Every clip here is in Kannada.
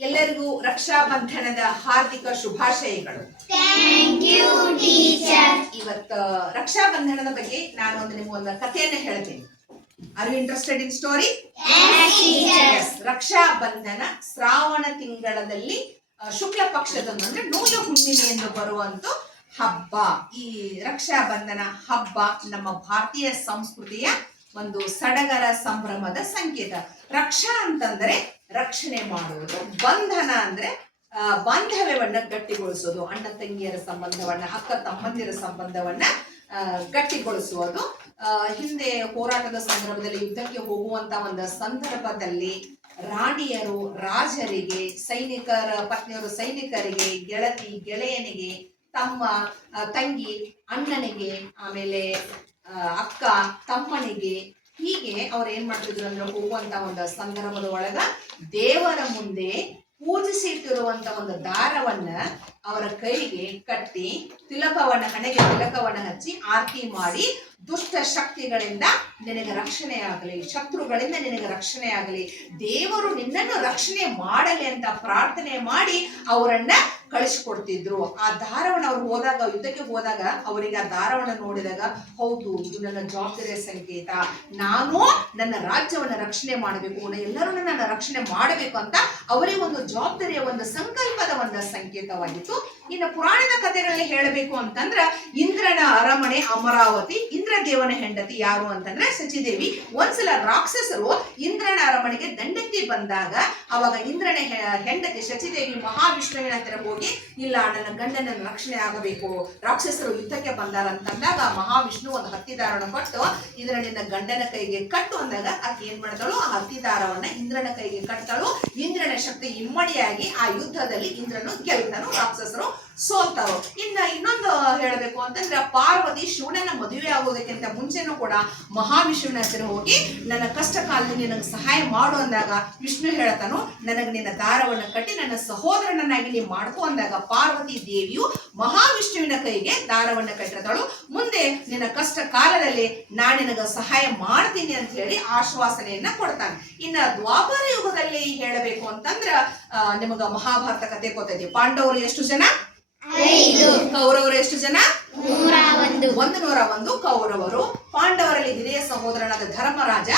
ಎಲ್ಲರಿಗೂ ರಕ್ಷಾ ಬಂಧನದ ಹಾರ್ದಿಕ ಶುಭಾಶಯಗಳು. Thank you teacher. ಇವತ್ತು ರಕ್ಷಾ ಬಂಧನದ ಬಗ್ಗೆ ನಾನು ನಿಮಗೊಂದು ಕಥೆಯನ್ನು ಹೇಳ್ತೀನಿ. Are you interested in story? Raksha Bandhan Shravana ತಿಂಗಳಲ್ಲಿ ಶುಕ್ಲ ಪಕ್ಷದಂದು ಅಂದ್ರೆ ನೂಲ ಹುಣ್ಣಿಮೆಯನ್ನು ಬರುವಂತ ಹಬ್ಬ. ಈ ರಕ್ಷಾ ಬಂಧನ ಹಬ್ಬ ನಮ್ಮ ಭಾರತೀಯ ಸಂಸ್ಕೃತಿಯ ಒಂದು ಸಡಗರ ಸಂಭ್ರಮದ ಸಂಕೇತ. ರಕ್ಷಾ ಅಂತಂದ್ರೆ ರಕ್ಷಣೆ ಮಾಡುವುದು, ಬಂಧನ ಅಂದ್ರೆ ಬಾಂಧವ್ಯವನ್ನ ಗಟ್ಟಿಗೊಳಿಸೋದು, ಅಣ್ಣ ತಂಗಿಯರ ಸಂಬಂಧವನ್ನ, ಅಕ್ಕ ತಮ್ಮಂದಿರ ಸಂಬಂಧವನ್ನ ಗಟ್ಟಿಗೊಳಿಸುವುದು. ಹಿಂದೆ ಹೋರಾಟದ ಸಂದರ್ಭದಲ್ಲಿ ಯುದ್ಧಕ್ಕೆ ಹೋಗುವಂತ ಒಂದು ಸಂದರ್ಭದಲ್ಲಿ ರಾಣಿಯರು ರಾಜರಿಗೆ, ಸೈನಿಕರ ಪತ್ನಿಯರು ಸೈನಿಕರಿಗೆ, ಗೆಳತಿ ಗೆಳೆಯನಿಗೆ, ತಮ್ಮ ತಂಗಿ ಅಣ್ಣನಿಗೆ, ಆಮೇಲೆ ಅಕ್ಕ ತಮ್ಮನಿಗೆ, ಹೀಗೆ ಅವ್ರು ಏನ್ ಮಾಡ್ತಿದ್ರು ಅಂದ್ರೆ ಹೋಗುವಂತ ಒಂದು ಸಂದರ್ಭದ ಒಳಗ ದೇವರ ಮುಂದೆ ಪೂಜಿಸಿಟ್ಟಿರುವಂತ ಒಂದು ದಾರವನ್ನ ಅವರ ಕೈಗೆ ಕಟ್ಟಿ ಹಣೆಗೆ ತಿಲಕವನ್ನ ಹಚ್ಚಿ ಆರತಿ ಮಾಡಿ, ದುಷ್ಟ ಶಕ್ತಿಗಳಿಂದ ನಿನಗೆ ರಕ್ಷಣೆ ಆಗಲಿ, ಶತ್ರುಗಳಿಂದ ನಿನಗೆ ರಕ್ಷಣೆ ಆಗಲಿ, ದೇವರು ನಿನ್ನನ್ನು ರಕ್ಷಣೆ ಮಾಡಲಿ ಅಂತ ಪ್ರಾರ್ಥನೆ ಮಾಡಿ ಅವರನ್ನ ಕಳಿಸ್ಕೊಡ್ತಿದ್ರು. ಆ ದಾರವನ್ನು ಅವ್ರು ಹೋದಾಗ, ಯುದ್ಧಕ್ಕೆ ಹೋದಾಗ ಅವರಿಗೆ ಆ ದಾರವನ್ನು ನೋಡಿದಾಗ, ಹೌದು ಇದು ನನ್ನ ಜವಾಬ್ದಾರಿಯ ಸಂಕೇತ, ನಾನು ನನ್ನ ರಾಜ್ಯವನ್ನ ರಕ್ಷಣೆ ಮಾಡಬೇಕು, ಎಲ್ಲರೂ ನನ್ನ ರಕ್ಷಣೆ ಮಾಡಬೇಕು ಅಂತ ಅವರಿಗೆ ಒಂದು ಜವಾಬ್ದಾರಿಯ ಒಂದು ಸಂಕಲ್ಪದ ಒಂದು ಸಂಕೇತವಾಗಿತ್ತು. ಇನ್ನು ಪುರಾಣದ ಕಥೆಗಳಲ್ಲಿ ಹೇಳಬೇಕು ಅಂತಂದ್ರ ಇಂದ್ರನ ಅರಮನೆ ಅಮರಾವತಿ. ಇಂದ್ರದೇವನ ಹೆಂಡತಿ ಯಾರು ಅಂತಂದ್ರೆ ಸಚಿದೇವಿ. ಒಂದ್ಸಲ ರಾಕ್ಷಸರು ಇಂದ್ರನ ಅರಮನೆಗೆ ದಂಡೆತ್ತಿ ಬಂದಾಗ ಅವಾಗ ಇಂದ್ರನ ಹೆಂಡತಿ ಸಚಿದೇವಿ ಮಹಾವಿಷ್ಣುವಿನ ಹತ್ತಿರ ಹೋಗಿ, ಇಲ್ಲ ನನ್ನ ಗಂಡನ ರಕ್ಷಣೆ ಆಗಬೇಕು, ರಾಕ್ಷಸರು ಯುದ್ಧಕ್ಕೆ ಬಂದಾರ ಅಂತಂದಾಗ ಮಹಾವಿಷ್ಣು ಒಂದು ಹತ್ತಿದಾರವನ್ನು ಕೊಟ್ಟು ಇದರ ನಿನ್ನ ಗಂಡನ ಕೈಗೆ ಕಟ್ಟು ಅಂದಾಗ ಆಕೆ ಏನ್ ಮಾಡ್ತಾಳು, ಆ ಹತ್ತಿದಾರವನ್ನ ಇಂದ್ರನ ಕೈಗೆ ಕಟ್ತಾಳು. ಇಂದ್ರನ ಶಕ್ತಿ ಇಮ್ಮಡಿಯಾಗಿ ಆ ಯುದ್ಧದಲ್ಲಿ ಇಂದ್ರನು ಗೆಲ್ತಾನು, ರಾಕ್ಷಸರು ಸೋಲ್ತಾರೋ. ಇನ್ನೊಂದು ಹೇಳಬೇಕು ಅಂತಂದ್ರೆ ಪಾರ್ವತಿ ಶಿವನನ್ನ ಮದುವೆ ಆಗೋದಕ್ಕಿಂತ ಮುಂಚೆನೂ ಕೂಡ ಮಹಾವಿಷ್ಣುವಿನ ಹತ್ತಿರ ಹೋಗಿ ನನ್ನ ಕಷ್ಟ ಕಾಲದಲ್ಲಿ ನನಗೆ ಸಹಾಯ ಮಾಡು ಅಂದಾಗ ವಿಷ್ಣು ಹೇಳ್ತಾನು, ನನಗೆ ನಿನ್ನ ದಾರವನ್ನು ಕಟ್ಟಿ ನನ್ನ ಸಹೋದರನನ್ನಾಗಿ ನೀವು ಮಾಡ್ಕೊ ಅಂದಾಗ ಪಾರ್ವತಿ ದೇವಿಯು ಮಹಾವಿಷ್ಣುವಿನ ಕೈಗೆ ದಾರವನ್ನ ಕಟ್ಟಿರ್ತಾಳು. ಮುಂದೆ ನಿನ್ನ ಕಷ್ಟ ಕಾಲದಲ್ಲಿ ನಾನು ನಿನಗೆ ಸಹಾಯ ಮಾಡ್ತೀನಿ ಅಂತ ಹೇಳಿ ಆಶ್ವಾಸನೆಯನ್ನ ಕೊಡ್ತಾನೆ. ಇನ್ನ ದ್ವಾಪರ ಯುಗದಲ್ಲಿ ಹೇಳಬೇಕು ಅಂತಂದ್ರ ನಿಮಗ ಮಹಾಭಾರತ ಕಥೆ ಗೊತ್ತೈತಿ. ಪಾಂಡವರು ಎಷ್ಟು ಜನ? 5. ಕೌರವರು ಎಷ್ಟು ಜನ? 101 ಕೌರವರು. ಪಾಂಡವರಲ್ಲಿ ಹಿರಿಯ ಸಹೋದರನಾದ ಧರ್ಮರಾಜ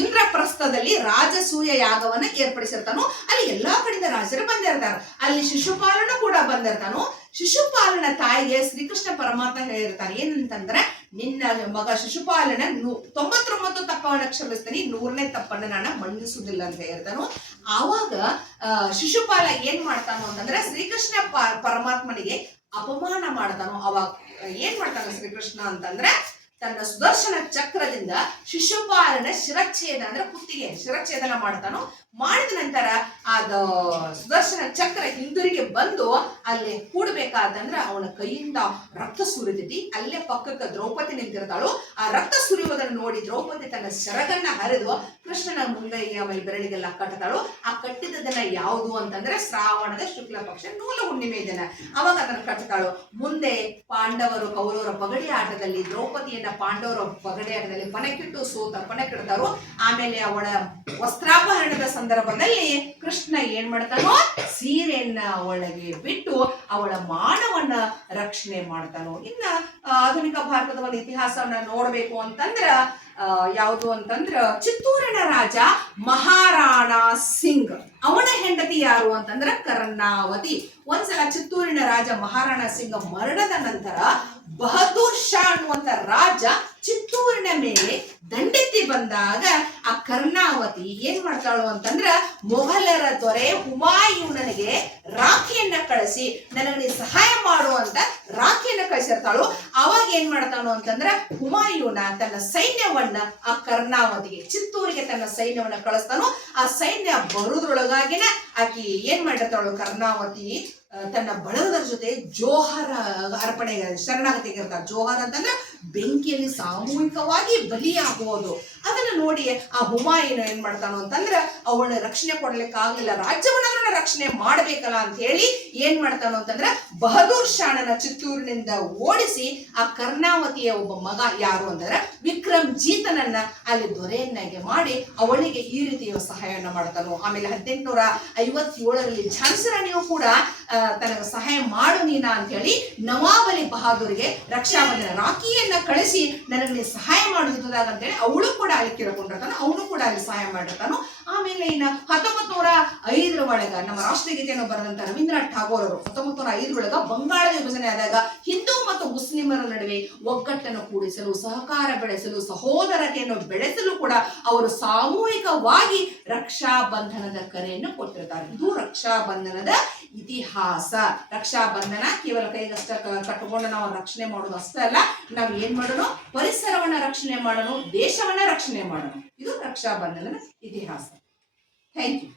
ಇಂದ್ರಪ್ರಸ್ಥದಲ್ಲಿ ರಾಜಸೂಯ ಯಾಗವನ್ನ ಏರ್ಪಡಿಸಿರ್ತಾನು. ಅಲ್ಲಿ ಎಲ್ಲಾ ಕಡೆಯಿಂದ ರಾಜರು ಬಂದಿರ್ತಾರ. ಅಲ್ಲಿ ಶಿಶುಪಾಲನು ಕೂಡ ಬಂದಿರ್ತಾನು. ಶಿಶುಪಾಲನ ತಾಯಿಗೆ ಶ್ರೀಕೃಷ್ಣ ಪರಮಾತ್ಮ ಹೇಳಿರ್ತಾನೆ ಏನಂತಂದ್ರೆ, ನಿನ್ನ ಮಗ ಶಿಶುಪಾಲನ 99 ತಪ್ಪವನ್ನ ಕ್ಷಮಿಸ್ತಾನೆ, 100ನೇ ತಪ್ಪನ್ನ ನಾನು ಮನ್ನಿಸುವುದಿಲ್ಲ ಅಂತ ಹೇಳ್ತಾನು. ಆವಾಗ ಶಿಶುಪಾಲ ಏನ್ ಮಾಡ್ತಾನು ಅಂತಂದ್ರೆ ಶ್ರೀಕೃಷ್ಣ ಪರಮಾತ್ಮನಿಗೆ ಅಪಮಾನ ಮಾಡ್ತಾನು. ಅವಾಗ ಏನ್ ಮಾಡ್ತಾನ ಶ್ರೀಕೃಷ್ಣ ಅಂತಂದ್ರೆ, ತನ್ನ ಸುದರ್ಶನ ಚಕ್ರದಿಂದ ಶಿಶುಪಾಲನ ಶಿರಚ್ಛೇದ ಅಂದ್ರೆ ಕುತ್ತಿಗೆ ಶಿರಚ್ಛೇದನ ಮಾಡ್ತಾನು. ಮಾಡಿದ ನಂತರ ಅದು ಸುದರ್ಶನ ಚಕ್ರ ಹಿಂದಿರುಗಿ ಬಂದು ಅಲ್ಲಿ ಕೂಡ್ಬೇಕಾದಂದ್ರೆ ಅವನ ಕೈಯಿಂದ ರಕ್ತ ಸುರಿತೈತಿ. ಅಲ್ಲೇ ಪಕ್ಕಕ್ಕೆ ದ್ರೌಪದಿ ನಿಂತಿರ್ತಾಳು. ಆ ರಕ್ತ ಸುರಿಯುವುದನ್ನು ನೋಡಿ ದ್ರೌಪದಿ ತನ್ನ ಸೆರಗನ್ನ ಹರಿದು ಕೃಷ್ಣನ ಮುಂಗೈಗೆ ಆಮೇಲೆ ಬೆರಳಿಗೆಲ್ಲ ಕಟ್ಟತಾಳು. ಆ ಕಟ್ಟಿದ್ದನ್ನ ಯಾವುದು ಅಂತಂದ್ರೆ ಶ್ರಾವಣದ ಶುಕ್ಲ ಪಕ್ಷ ನೂಲ ಹುಣ್ಣಿಮೆ ದಿನ ಅವಾಗ ಅದನ್ನ ಕಟ್ಟತಾಳು. ಮುಂದೆ ಪಾಂಡವರು ಕೌರವರ ಪಗಡಿ ಆಟದಲ್ಲಿ ದ್ರೌಪದಿಯನ್ನ ಪಾಂಡವರ ಪಗಡಿ ಆಟದಲ್ಲಿ ಪಣಕ್ಕಿಟ್ಟು ಪಣಕ್ಕಿಡ್ತಾರು. ಆಮೇಲೆ ಅವಳ ವಸ್ತ್ರಾಪಹರಣದ ಸಂದರ್ಭದಲ್ಲಿ ಕೃಷ್ಣ ಏನ್ ಮಾಡ್ತಾನೋ, ಸೀರೆಯನ್ನ ಅವಳಿಗೆ ಬಿಟ್ಟು ಅವಳ ಮಾನವನ್ನ ರಕ್ಷಣೆ ಮಾಡ್ತಾನೋ. ಇನ್ನ ಆಧುನಿಕ ಭಾರತದ ಒಂದು ಇತಿಹಾಸವನ್ನ ನೋಡ್ಬೇಕು ಅಂತಂದ್ರ ಯಾವುದು ಅಂತಂದ್ರ ಚಿತ್ತೂರಿನ ರಾಜ ಮಹಾರಾಣ ಸಿಂಗ್. ಅವನ ಹೆಂಡತಿ ಯಾರು ಅಂತಂದ್ರ ಕರ್ನಾವತಿ. ಒಂದ್ಸಲ ಚಿತ್ತೂರಿನ ರಾಜ ಮಹಾರಾಣ ಸಿಂಗ್ ಮರಣದ ನಂತರ ಬಹದ್ದೂರ್ ಶಾ ಅನ್ನುವಂತ ರಾಜ ಚಿತ್ತೂರಿನ ಮೇಲೆ ದಂಡೆತ್ತಿ ಬಂದಾಗ ಆ ಕರ್ನಾವತಿ ಏನ್ ಮಾಡ್ತಾಳು ಅಂತಂದ್ರ ಮೊಘಲರ ದೊರೆ ಹುಮಾಯೂನನಿಗೆ ರಾಖಿಯನ್ನ ಕಳಿಸಿ ನನಗೆ ನೀ ಸಹಾಯ ಮಾಡು ಅಂತ ರಾಖಿಯನ್ನ ಕಳಿಸಿರ್ತಾಳು. ಅವಾಗ ಏನ್ ಮಾಡ್ತಾಳು ಅಂತಂದ್ರ ಹುಮಾಯೂನ ತನ್ನ ಸೈನ್ಯವನ್ನ ಆ ಕರ್ನಾವತಿಗೆ ಚಿತ್ತೂರಿಗೆ ತನ್ನ ಸೈನ್ಯವನ್ನ ಕಳಿಸ್ತಾನು. ಆ ಸೈನ್ಯ ಬರುದ್ರೊಳಗಾಗಿನ ಆಕಿ ಏನ್ ಮಾಡಿರ್ತಾಳು ಕರ್ನಾವತಿ ತನ್ನ ಬಳಗದ ಜೊತೆ ಜೋಹರ ಅರ್ಪಣೆ ಶರಣಾಗತಿಗಿರ್ತಾಳೆ. ಜೋಹರ್ ಅಂತಂದ್ರೆ ಬೆಂಕಿಯಲ್ಲಿ ಸಾಮೂಹಿಕವಾಗಿ ಬಲಿಯಾಗುವುದು. ಅದನ್ನ ನೋಡಿ ಆ ಹುಮಾಯೂನ್ ಏನ್ ಮಾಡ್ತಾನೋ ಅಂತಂದ್ರ ಅವಳ ರಕ್ಷಣೆ ಕೊಡ್ಲಿಕ್ಕಾಗ್ಲಿಲ್ಲ, ರಾಜ್ಯವನ್ನ ರಕ್ಷಣೆ ಮಾಡ್ಬೇಕಲ್ಲ ಅಂತ ಹೇಳಿ ಏನ್ ಮಾಡ್ತಾನೋ ಅಂತಂದ್ರ ಬಹದ್ದೂರ್ ಶಾಣನ ಚಿತ್ತೂರಿನಿಂದ ಓಡಿಸಿ ಆ ಕರ್ನಾವತಿಯ ಒಬ್ಬ ಮಗ ಯಾರು ಅಂತಂದ್ರ ವಿಕ್ರಮ್ ಜೀತನನ್ನ ಅಲ್ಲಿ ದೊರೆಯನ್ನಾಗಿ ಮಾಡಿ ಅವಳಿಗೆ ಈ ರೀತಿಯ ಸಹಾಯವನ್ನ ಮಾಡ್ತಾನೋ. ಆಮೇಲೆ 1850 1757ರಲ್ಲಿ ಝಾನ್ಸಿ ರಾಣಿಯು ಕೂಡ ತನಗೆ ಸಹಾಯ ಮಾಡು ನೀನಾ ಅಂತ ಹೇಳಿ ನವಾಬ್ ಅಲಿ ಬಹಾದೂರ್ಗೆ ರಕ್ಷಾಬಂಧನ ರಾಖಿಯನ್ನ ಕಳಿಸಿ ನನಗೆ ನೀನು ಸಹಾಯ ಮಾಡುವುದಾಗ ಅಂತೇಳಿ ಅವಳು ಕೂಡ ಅಲ್ಲಿ ಕೇಳ್ಕೊಂಡಿರ್ತಾನೆ, ಅವನು ಕೂಡ ಅಲ್ಲಿ ಸಹಾಯ ಮಾಡಿರ್ತಾನು. ಆಮೇಲೆ ಇನ್ನು 1905 ಒಳಗ ನಮ್ಮ ರಾಷ್ಟ್ರಗೀತೆಯನ್ನು ಬರೆದಂತ ರವೀಂದ್ರನಾಥ್ ಠಾಗೋರ್ ಅವರು 1905 ಒಳಗ ಬಂಗಾಳದ ವಿಭಜನೆ ಆದಾಗ ಹಿಂದೂ ಮತ್ತು ಮುಸ್ಲಿಮರ ನಡುವೆ ಒಗ್ಗಟ್ಟನ್ನು ಕೂಡಿಸಲು, ಸಹಕಾರ ಬೆಳೆಸಲು, ಸಹೋದರತೆಯನ್ನು ಬೆಳೆಸಲು ಕೂಡ ಅವರು ಸಾಮೂಹಿಕವಾಗಿ ರಕ್ಷಾ ಬಂಧನದ ಕರೆಯನ್ನು ಕೊಟ್ಟಿರ್ತಾರೆ. ಇದು ರಕ್ಷಾ ಬಂಧನದ ಇತಿಹಾಸ. ರಕ್ಷಾ ಬಂಧನ ಕೇವಲ ಕೈಗಷ್ಟ ಕಟ್ಟಿಕೊಂಡು ನಾವು ರಕ್ಷಣೆ ಮಾಡೋದು ಅಷ್ಟೇ ಅಲ್ಲ, ನಾವು ಏನ್ ಮಾಡೋಣ, ಪರಿಸರವನ್ನ ರಕ್ಷಣೆ ಮಾಡೋಣ, ದೇಶವನ್ನ ರಕ್ಷಣೆ ಮಾಡೋಣ. ಇದು ರಕ್ಷಾ ಬಂಧನದ ಇತಿಹಾಸ. Thank you.